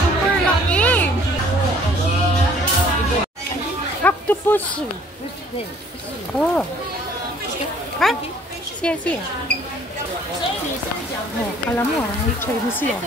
Super laki! Octopus! Oh! Ha? Siya. Oh, alam mo Chinese yan.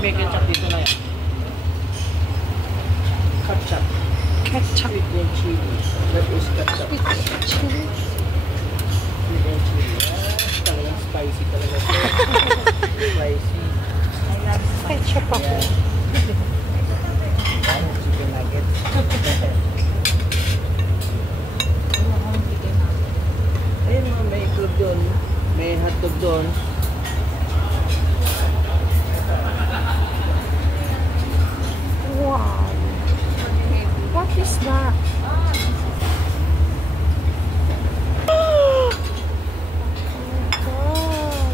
May ketchup dito na yan. Ketchup. Ketchup. Sweet and chili. That is ketchup. Sweet and chili. Sweet and chili. Talagang spicy talaga. Spicy. Ketchup ako. Chicken nuggets. Ayun mga may itlog doon. May hotdog doon. Wow. What is that? Oh my gosh.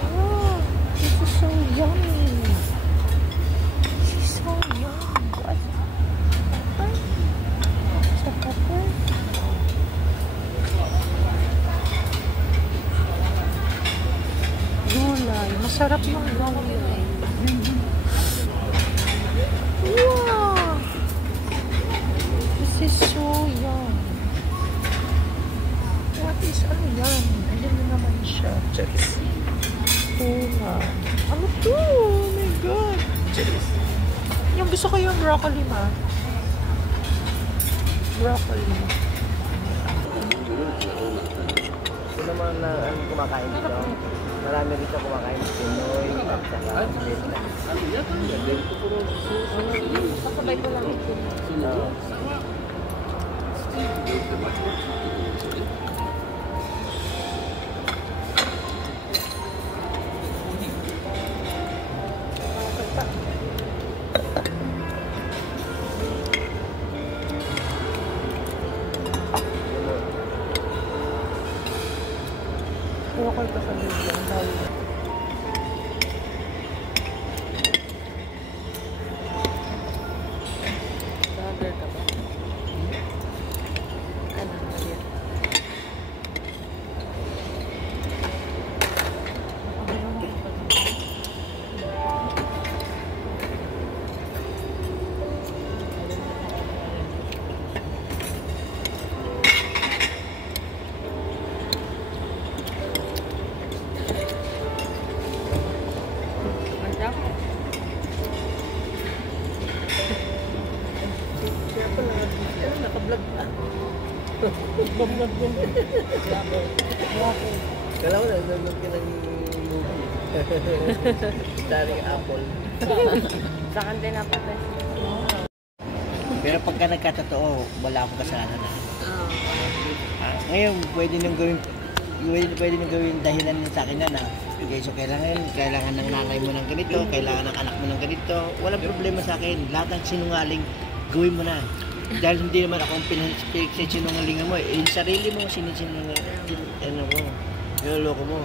Oh, this is so yummy. This is so yummy. What? Sa pepper? Gulay. Masarap ng gulay. Wow! This is so yummy. What is yan? Alam mo naman siya. Cheers. Gulay. Ano to? Oh my God. Cheers. Yung gusto ko yung broccoli ma. Broccoli. Ito naman na kumakain dito. Marami rito kumakain ng Pinoy at saka Vietnam. Kasabay ko lang ito. Local ka sa video. Ang dami. Vlogger ka ba? Kanan na yan. Naka-vlog pa. Kala mo na, nanonood ka ng movie. Starring Apple. Sa kanya na pa. Pero pagka nagkatotoo, wala akong kasalanan na. Ngayon, pwede nang gawin dahilan sa akin na okay, so kailangan ng nanay mo ng ganito, kailangan ng anak mo ng ganito. Walang problema sa akin. Lahat ng sinungaling, gawin mo na. Dahil hindi naman ako ang pinagsinungalingan mo. Yung sarili mo, sinisinungaling. Ano ko. Niloloko mo.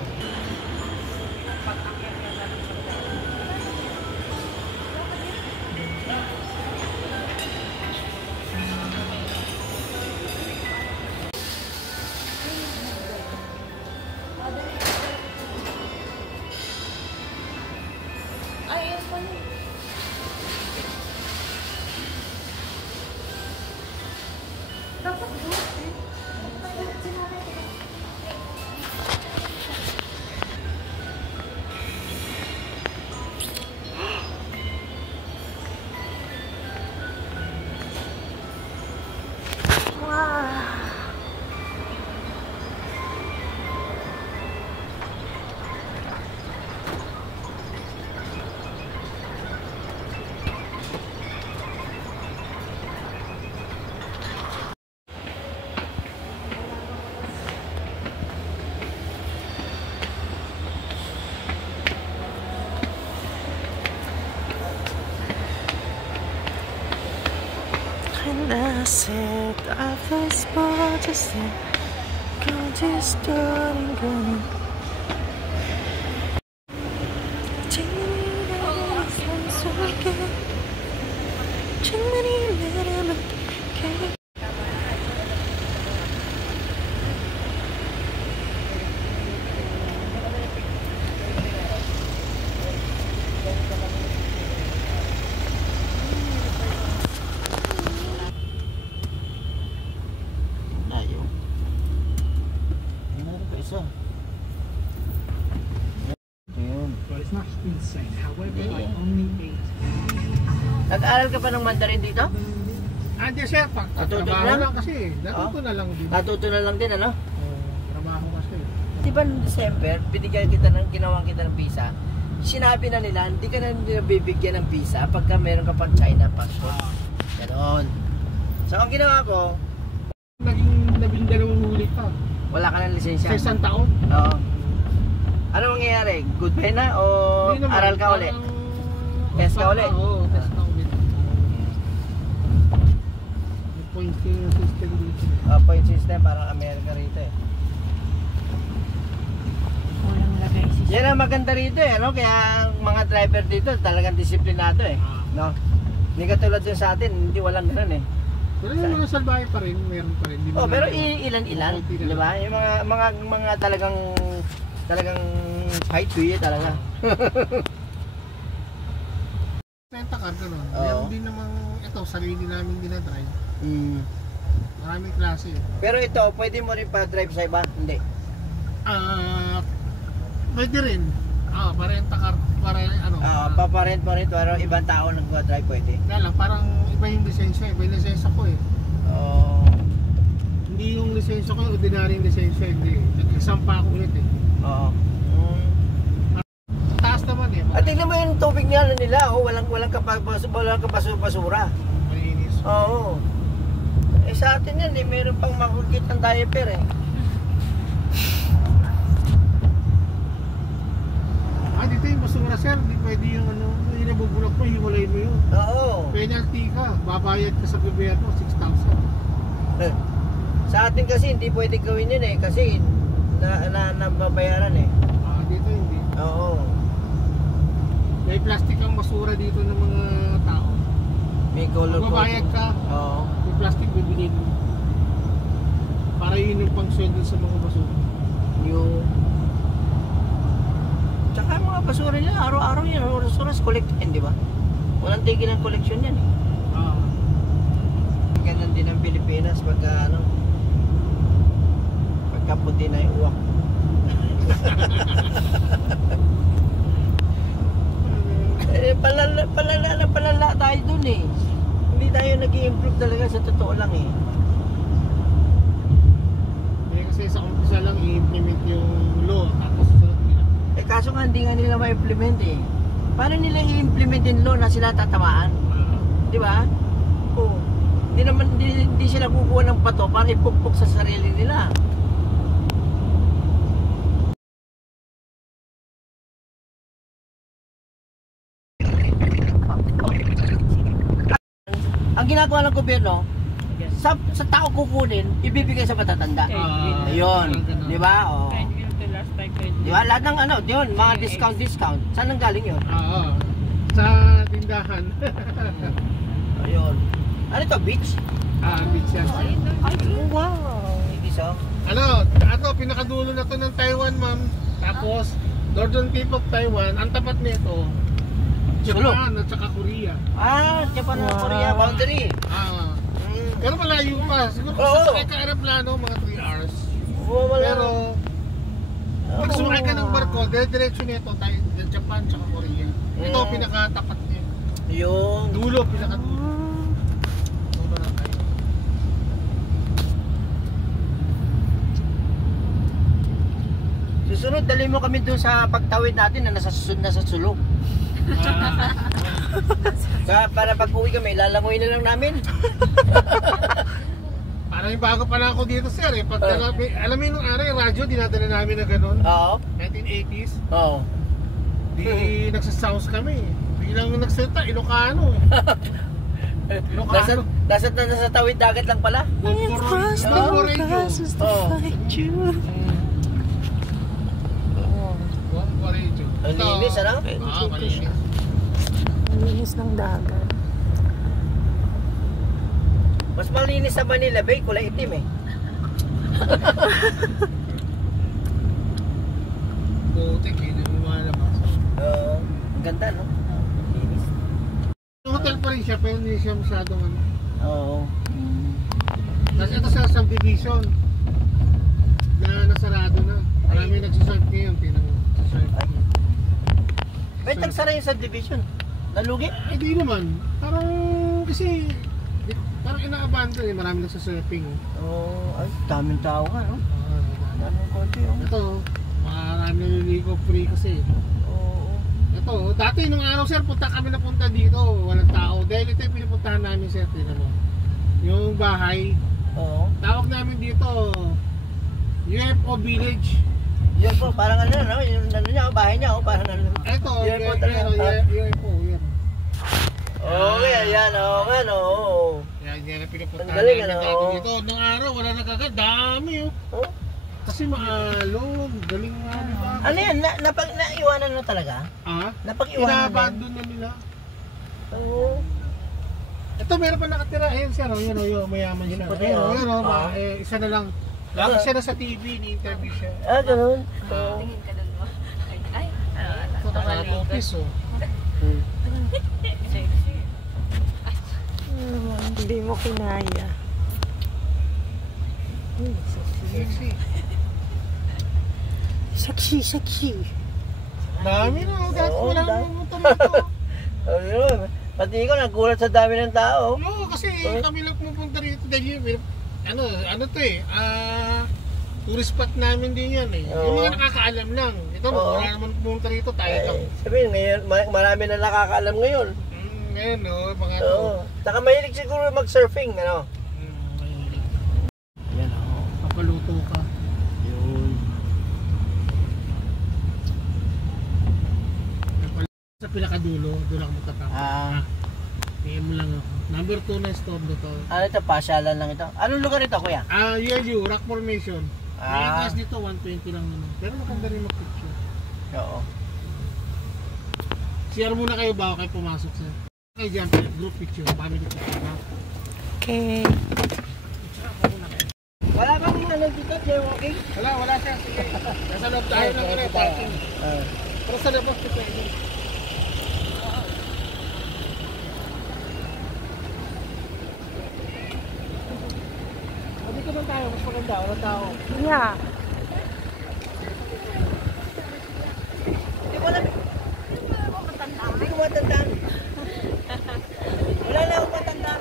I said I was born to say, going to start and going. Nag-aaral ka pa ng Mandarin dito? Hindi sir, Natuto trabaho lang? lang kasi. Natuto na lang din. Natuto na lang din, ano? Trabaho kasi. Di ba noong December, binigyan kita ginawan kita ng visa? Sinabi na nila, hindi ka na nila bibigyan ng visa pagka meron ka pang China passport. Ganon. So ang ginawa ko, Naging 12 huli pa. wala ka ng lisensya. Sa isang taon. Oo. Ano mangyayari? Good pay na o Hindi naman, aral ka ulit? parang- Test ka ulit? Oo, test ka ulit. May pointing system dito. Point system, parang Amerika rito eh. Walang lagay si Yan ang maganda rito eh, no? Kaya ang mga driver dito talagang disiplinado eh. No? Hindi katulad dun sa atin, hindi walang ganun eh. Pero yung mga salbahe pa rin, meron pa rin. Di Oh, ba pero na- ilan-ilan, konti na di ba? Yung mga talagang fight to you talaga. Renta car ka nun. Oo. Meron din namang, ito, sarili namin dinadrive. Mm. Maraming klase. Pero ito, pwede mo rin pa-drive sa iba? Hindi. Pwede rin. Parenta car, para ano. Paparent mo rin, pero ibang tao nag-drive pwede. Kaya lang, parang iba yung lisensya. Iba yung lisensya ko eh. Oh. Hindi yung lisensya ko, ordinary yung lisensya. Hindi. Nag-exam pa ako ulit eh. Oo. Taas naman eh. At tingnan mo yung tubig nila walang kapasura. Malinis. Oo. Eh sa atin yan eh, meron pang makukit ng diaper eh. Dito yung basura sir, hindi pwede yung ano, yung nabubulok mo, hiwalay mo yun. Oo. Penalty ka, babayad ka sa gobyerno, 6,000. Sa atin kasi hindi pwede gawin yun eh, kasi nababayaran eh. Dito hindi. Oo. May plastic ang basura dito ng mga tao. May color code. Magbabayad ka, Oo. may plastic bibilin mo. Para yun yung pang-sweldo sa mga basura. Yung... Tsaka mga basura nila, araw-araw yan, oras-oras collect yan, di ba? Walang tigil ng collection yan eh. Ganun din ang Pilipinas pagka puti na yung uwak. Palala tayo dun eh. Hindi tayo nag-i-improve talaga, sa totoo lang eh. Kasi sa umpisa lang i-implement yung law, tapos sunod nila. Eh kaso nga hindi nga nila ma-implement eh. Paano nila i-implement yung law na sila tatamaan? Di ba? Oo. Hindi sila kukuha ng pato para ipukpok sa sarili nila. Ang ginagawa ng gobyerno, sa tao kukunin, ibibigay sa matatanda. Ayun, di ba? Oh. ba? Lahat ng ano, yun, mga discount. Saan ang galing yun? Oo. Sa tindahan. Ayun. Ano to, beach? Beach yan. Wow. Beach, oh. Ano, pinakadulo na to ng Taiwan, ma'am. Tapos, northern tip of Taiwan, ang tapat nito, Japan at saka Korea. Japan at Korea, boundary. Pero malayo pa. Siguro kung sasakay ka aeroplano, mga 3 hours. Pero, pag sumakay ka ng barko, diretso nito, Japan at saka Korea. Ito, pinakatapat niya. Yung Dulo, pinakadulo. Dulo na tayo. susunod, dali mo kami dun sa pagtawid natin na nasa sulok. Para pag uwi kami, lalangoy na lang namin. Parang yung bago pa lang ako dito, sir. Pag alam mo yung araw, yung radyo, dinadala namin na ganun. Oo. 1980s. Oo. Di nagsasounds kami. Biglang nagsalita, Ilocano. Ilocano. Nasa tawid dagat lang pala. Bombo radio. Bombo radio. Ang linis, ano? Malinis. Ang linis ng dagat. Mas malinis sa Manila Bay, kulay itim eh. Putik, hindi mo malabas. Ang ganda, no? Linis. Hotel pa rin siya, pero hindi siya masyadong ano. Oo. Kasi ito sa subdivision na nasarado na. Marami nagsisurf ngayon, pinag-surf. Ba't nagsara yung subdivision? Nalugi? Hindi naman. Parang kasi parang ina-abandon eh. Marami nagsasurfing. Ay, daming tao nga, no? Daming konti, oh. Ito, marami naliligo free kasi. Oo. Ito, dati nung araw sir, punta kami na punta dito. Walang tao. Dahil ito yung pinupuntahan namin sir. Ano, yung bahay. Oo. Tawag namin dito UFO Village. Yan po, parang ano, no? Yung ano niya, bahay niya, oh, parang ano. Ito, UFO talaga. UFO, yan. Yan, ano. Yan ang pinupuntahan Ang galing, namin ano? dati dito. Nung araw, wala nagkagat. Dami, oh. Oh? Kasi maalon. Galing nga nila. Ano yan? Naiwanan na talaga? Napag-iwanan na yan? Ina-abandon na nila. Oo. Ito, meron pa nakatira. Ayan siya, no? Yan, oh, mayaman siya. Puti, Ayan, oh. yan, oh. Isa na lang. Lagi siya na sa TV, ni-interview siya. Ganun. Tingin ka doon mo. Ay, Ito, naka-office, oh. sexy. Hindi mo kinaya. Sexy. Sexy. Dami na, dati Oo, wala dami. nang motor nito. Ayun. Pati ikaw, nagulat sa dami ng tao. Oo, kasi kami lang pumunta rito dahil ano to eh, tourist spot namin din yan eh. Yung mga nakakaalam lang. Ito, wala naman pumunta rito, tayo lang. Sabihin, ngayon, marami na nakakaalam ngayon. Ngayon, no, mga Oo. Saka mahilig siguro mag-surfing, ano? Yan, oo. Papaluto ka. Yun. Sa pinakadulo, doon ako magtatapos. PM mo lang ako. Number 2 na store dito. Ano ito? Pasyalan lang ito. Anong lugar ito, kuya? ULU, Rock Formation. May class dito, 120 lang naman. Pero maganda rin mag-picture. Oo. Share muna kayo bago kayo pumasok sa kayo dyan, group picture, family picture. Okay. Wala bang ano dito, jaywalking? Wala siya. Sige. Nasa loob tayo ng ano, parking. Pero sa labas ko pwede. Dito man tayo, mas maganda, wala tao. Yeah. Hindi ko matandaan. Wala na akong matandaan.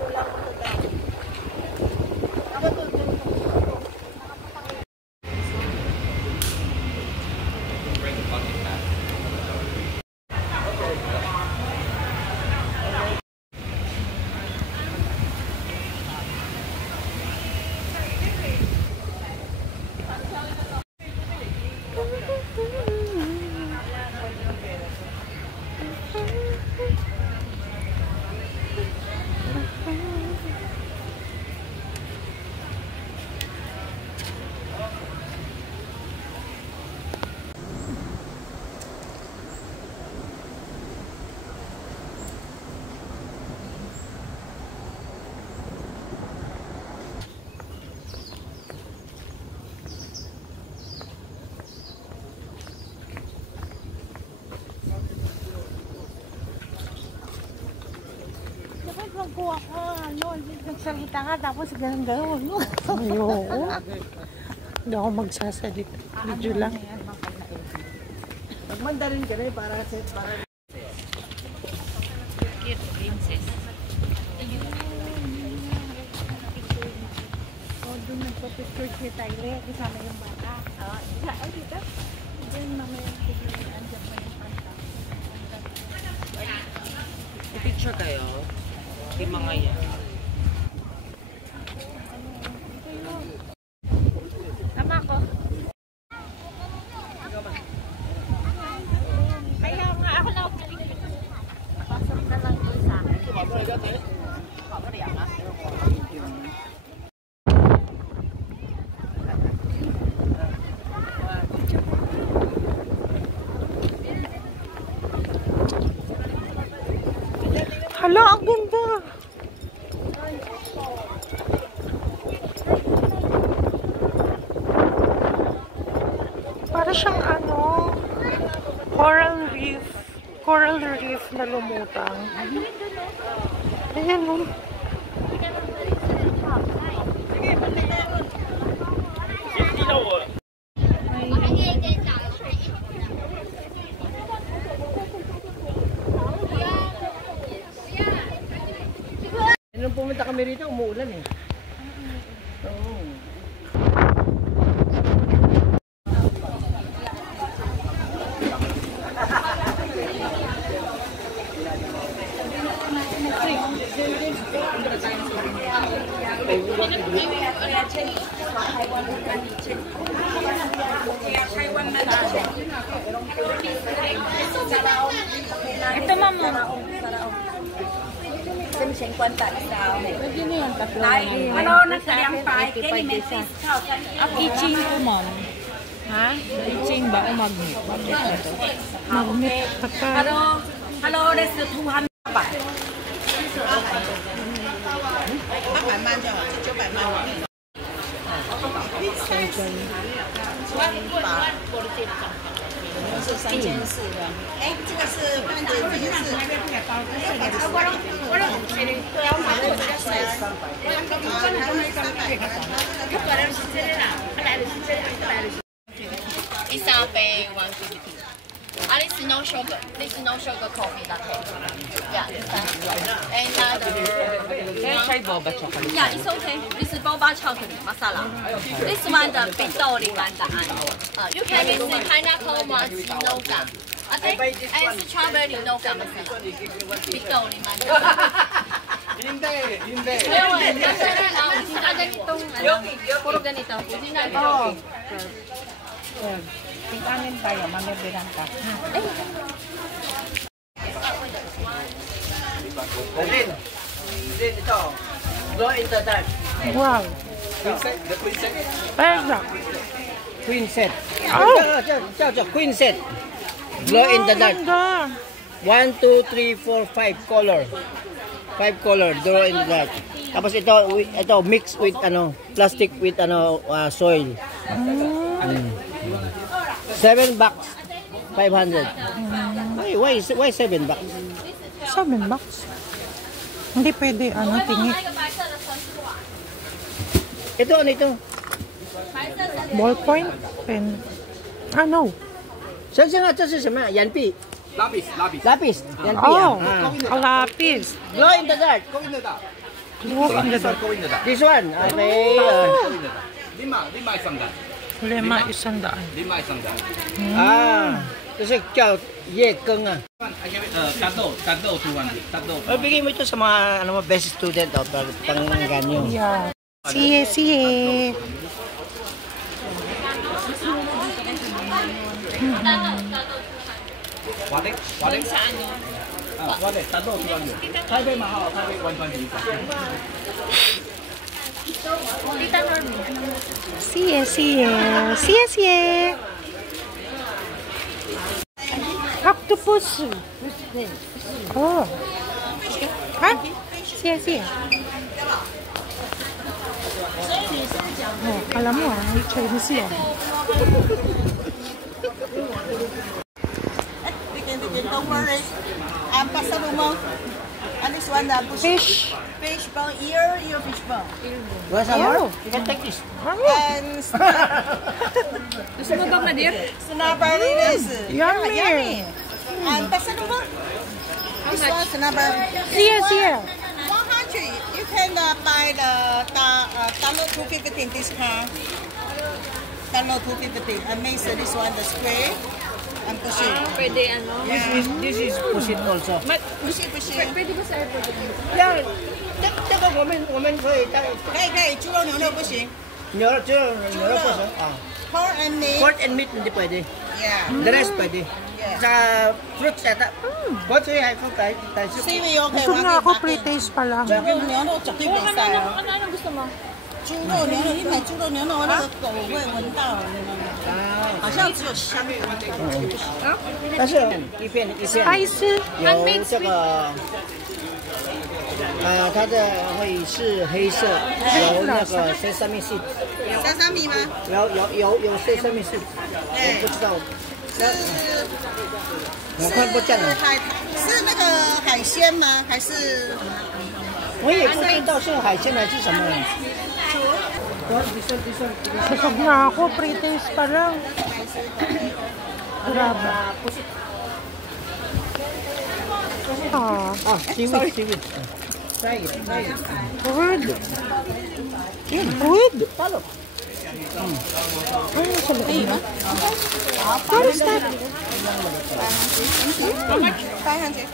ano, nagsalita ka tapos ganun-ganun. Oo. Hindi ako magsasalita. Video lang. Magmandarin ka rin para Cute princess. Doon nagpa-picture si Tyler. Kasama yung bata. Ay, dito? Diyan mamaya tignan. Andiyan pa yung kanta. Picture kayo. Di mga yan. Tama ko. Kaya nga ako na pasok na lang doon sa akin. Hala, ang ganda! Para siyang ano, coral reef na lumutang. Ayan o. Nung pumunta kami rito, umuulan eh. Oo. Ito, mama. Ano na sayang pa? Kaya may fish chow. Keychain ko, mom. Ha? Keychain ba o magnet? Magnet na to. Magnet. Hello, this is 200 baht. Isape 150. This is no sugar. This is no sugar coffee latte. Yeah, this one. And Try boba chocolate. yeah, it's okay. This is boba chocolate masala. This one the pitoli ganda you can use the pineapple one no gum. Okay, and strawberry no gum masala. Pitoli man. Hindi. Gusto ganitong puro ganito. Hindi na ito. Tingkanin tayo, mamibilang ka. Din, ito. Glow in the dark. Wow. Pera. Queen set. Oh! Queen set. Glow in the dark. Ganda. 1, 2, 3, 4, 5 color. 5 color, glow in the dark. Tapos ito mix with plastic with soil. 7 bucks. 500. Why 7 bucks? 7 bucks. Hindi pwede, tingi. Ito, ito? Ballpoint? Pen. No. Saan nga? Yanpi. Lapis. Yanpi. Oh, lapis. Glow in the dark. Glow in the dark. This one. Okay. 5 100. Kasi keng ah. Tado 200. Bigay mo ito sa mga best student pang ganyo. Yeah. Siye. Wale? Sa ano? Wale, tado 200. Taipei mahal, Taipei 120. Siye. Octopus. Oh. Ha? Siye. Oh, alam mo may Chinese yan. Don't worry. Ang pasalubong. Alis one na. Fish. fish bone, ear fish bone. You want some more? You can take this. And Gusto mo bang madir? snapper is Yummy. yummy. And basta ba? This one snapper. Siya. 100. You can buy the dollar 215 this car. Dollar 215. I make this one the square. And push it. Pwede ano? This is push it also. Push it. Pwede ba sa airport? Yeah. 这个我们可以带可以，猪肉牛肉不行。牛肉不行啊。 Pork and meat. Pork and meat hindi pwede. Yeah. The rest pwede. Sa fruits yata. Fruits ay fruit tayo. Seaweed okay. Gusto nga ako pre-taste pa lang. 猪肉牛肉绝对没晒哦。 Ano gusto mo? 猪肉牛肉，一买猪肉牛肉，那个狗会闻到，好像只有香味。但是一片 Spicy. 有这个它的会是黑色，有那个 sesame seed， sesame 吗？有 sesame seed， 我不知道。我看不见了。是那个海鲜吗？还是？我也不知道是海鲜还是什么。 Susog na ako, pre-taste pa lang. Grabe. Seaweed. Try it. Good. Good. Follow. Ano sa loob na? What is that? 500.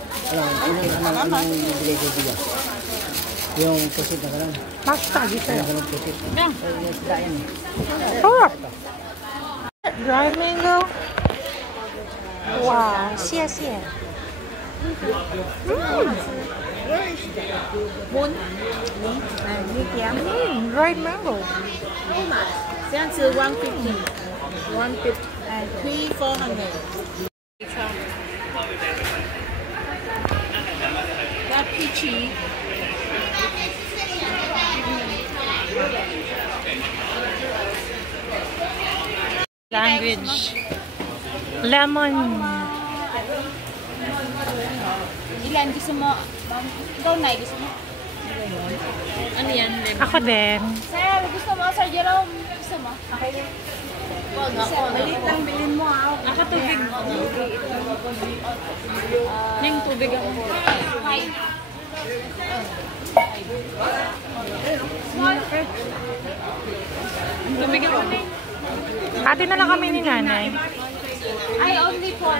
Yung pusit na kalang. Pasta dito. Yung pusit. Sarap. Dry mango. Wow. Siya. Dried mango. 这样子150 and 3,400. That peachy. Language. Lemon. Ilan gusto mo? Ikaw na, gusto mo? Ano yan? Ako din. Sir, gusto mo? Sir Jerome, gusto mo? Okay. Wag ako. Malit lang bilhin mo ah. Ako tubig. Ning tubig ako. Tubig ako na. Hati na lang kami ni nanay. I only for.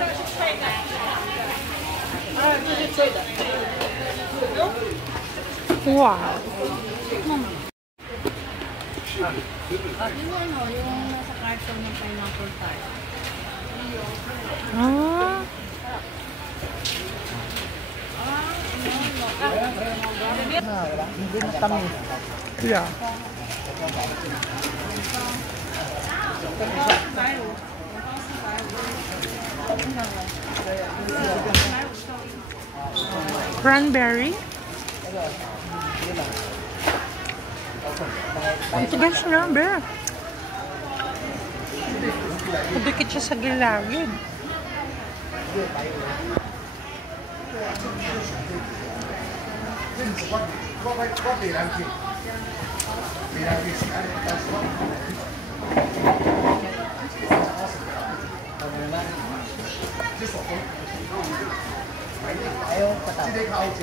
Wow. Yung nasa carton ng pineapple tart. Ah. Hindi na kami. Yeah. Cranberry. Ang tigas na, be. Pagdikit siya sa gilagid. Ayaw patawag.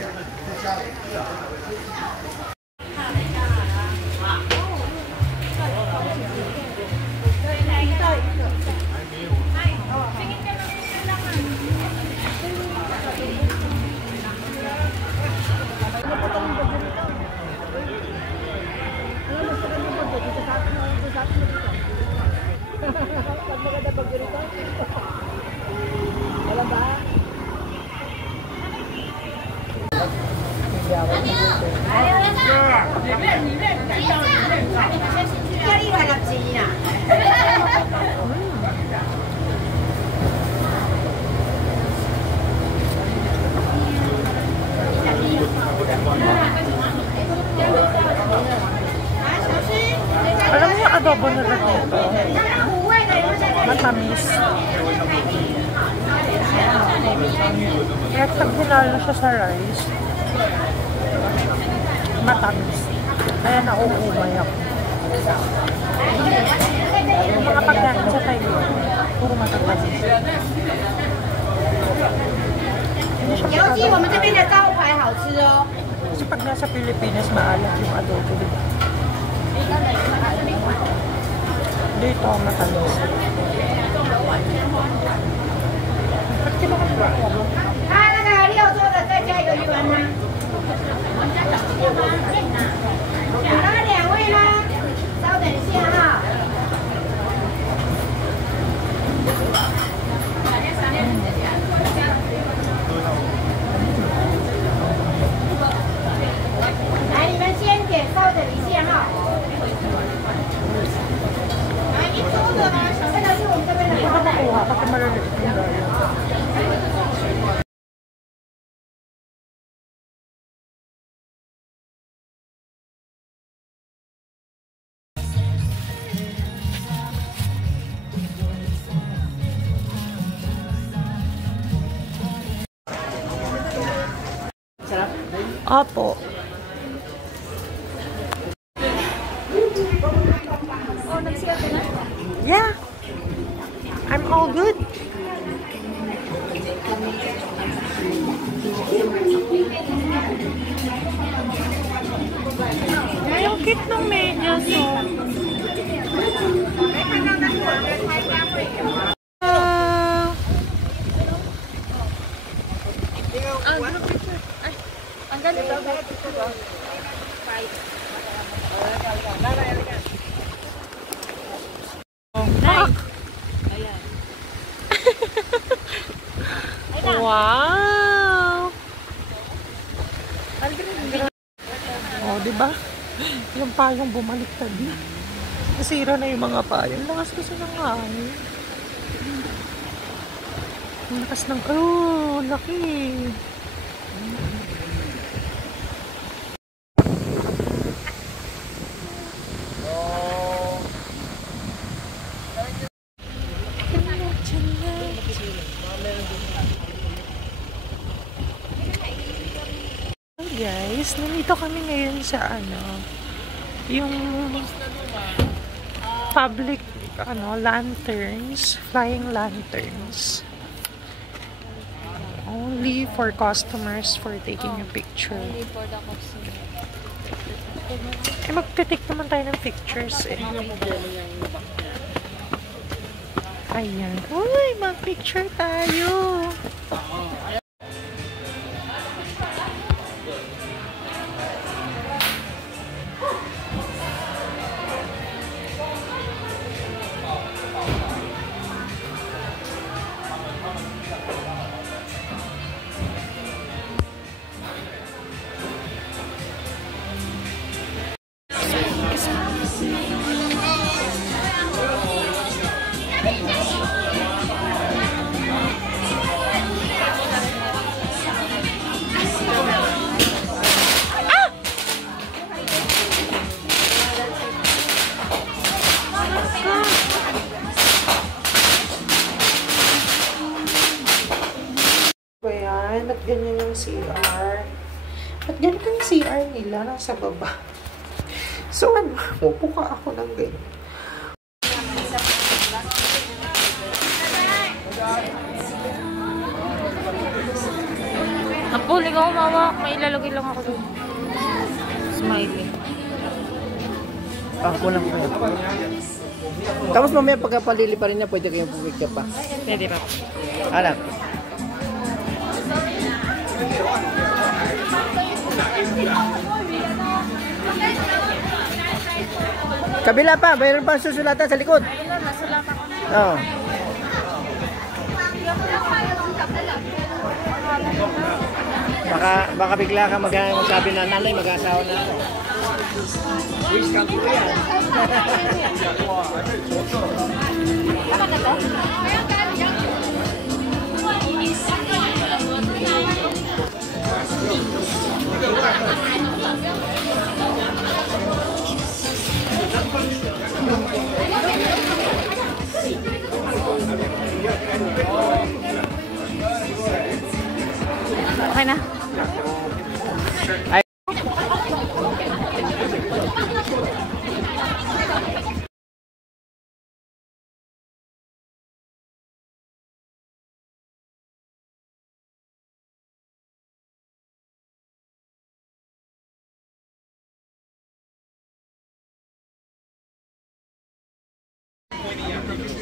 Alam mo yung adobo na dito? Matamis. Kaya pag hinalo siya sa rice, matamis. Kaya nauumay ako. Yung mga pagkain sa Taiwan, puro matatamis. Hindi siya matatamis. Kasi pag nasa Pilipinas, maalat yung adobo, diba? Dito, matamis. Ba't kinakabawa mo? Kasi maliliit yung dahil. Opo. Oh, nag-siya ka na? Yeah. I'm all good. Yung cute ng medyas, oh. Ang galing. Wow! Oh, di ba? Yung payong bumaliktad na. Nasira na yung mga payong. Lakas kasi ng hangin. Ang lakas ng... Oh, laki. Guys, nandito kami ngayon sa yung public lanterns, flying lanterns. Only for customers for taking a picture. Magte-take naman tayo ng pictures eh. Ayan. Uy, mag-picture tayo. Ayan, ba't ganyan yung CR? Ba't ganito yung CR nila? Nasa baba. So, pupuka ako ng ganyan. Napuli ko, mama. May ilalagay lang ako doon. Smiley. Ako lang kayo. Tapos mamaya pagkapalili pa rin niya, pwede kayong pumikya pa. Pwede ba? Alam. Kabila pa, mayroon pa susulatan sa likod. Oo. Baka bigla ka magsabi na nanay, mag-asawa na ako. Wish come to yan. Okay na. Ay.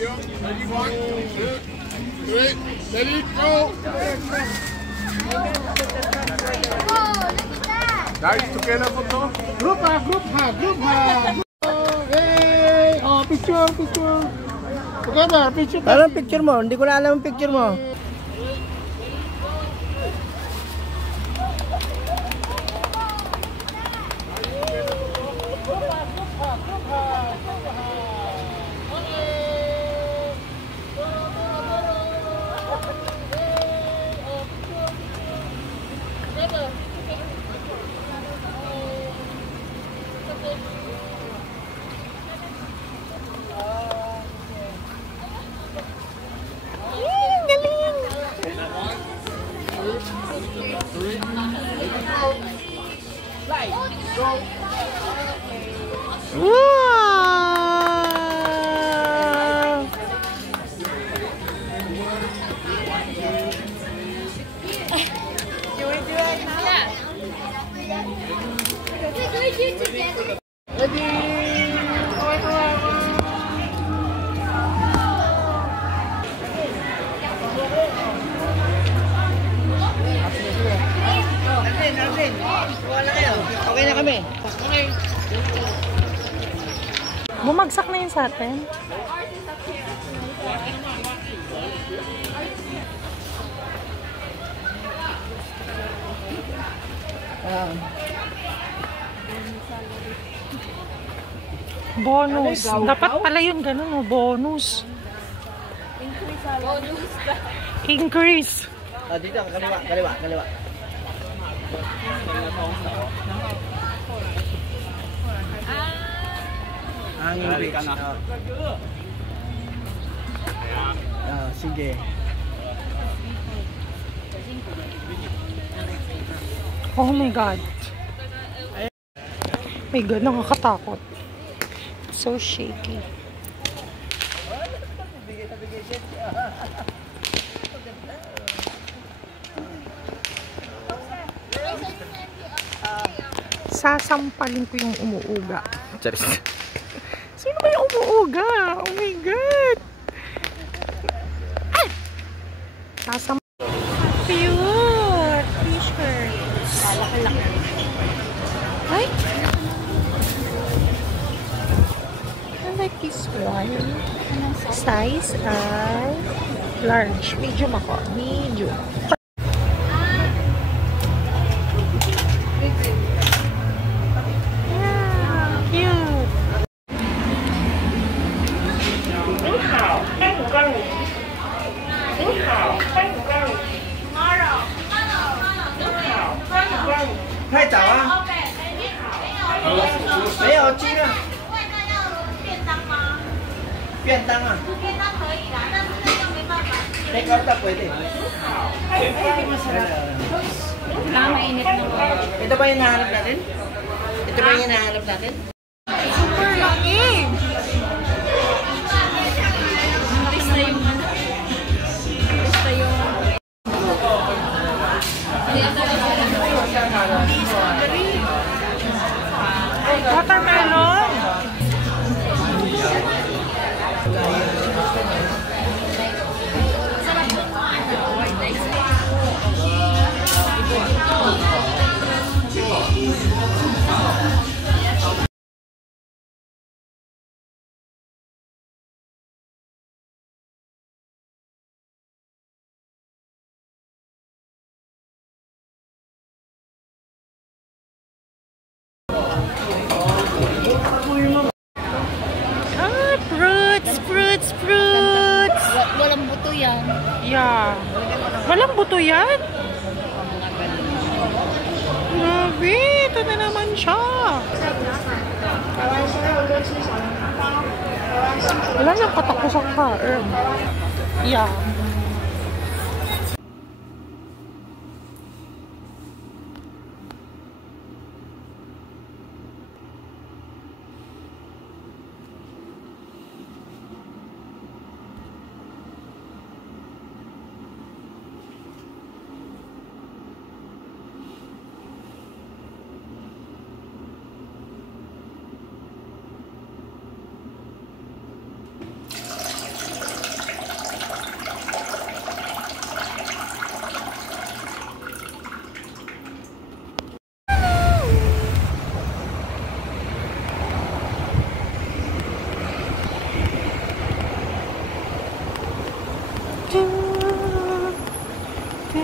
Ready, 1, 2, 3. Ready, go. Guys, together photo. Group ha. Hey, oh, picture. Together, picture. Alam picture mo? Hindi ko na alam ang picture mo. Wow! Alvin, wala kayo. Okay na kami. Okay. Bumagsak na yun sa atin. Bonus. Dapat pala yun ganun, oh. Bonus. Increase. Dito, kaliwa. Hangin bridge. Sige. Oh my God. My God, nakakatakot. So shaky. Sasampalin ko yung umuuga. Charis. Sino ba yung umuuga? Oh my God! Ay! Cute! T-shirt. Laki-laki. Ay! I like this one. Size ay large. Medium ako. Medium. Hai chào anh. Mấy ở chi à? 便当啊？便当可以啦，但是那个没办法。那个大贵的。Mainit naman. Ito ba yung hinahanap natin? Ito ba yung hinahanap natin? Super laki! Basta yung watermelon! Fruits! walang buto yan. Yeah. Walang buto yan? Grabe, ito na naman siya. Wala nang katapusan ka. Yeah.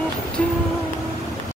do.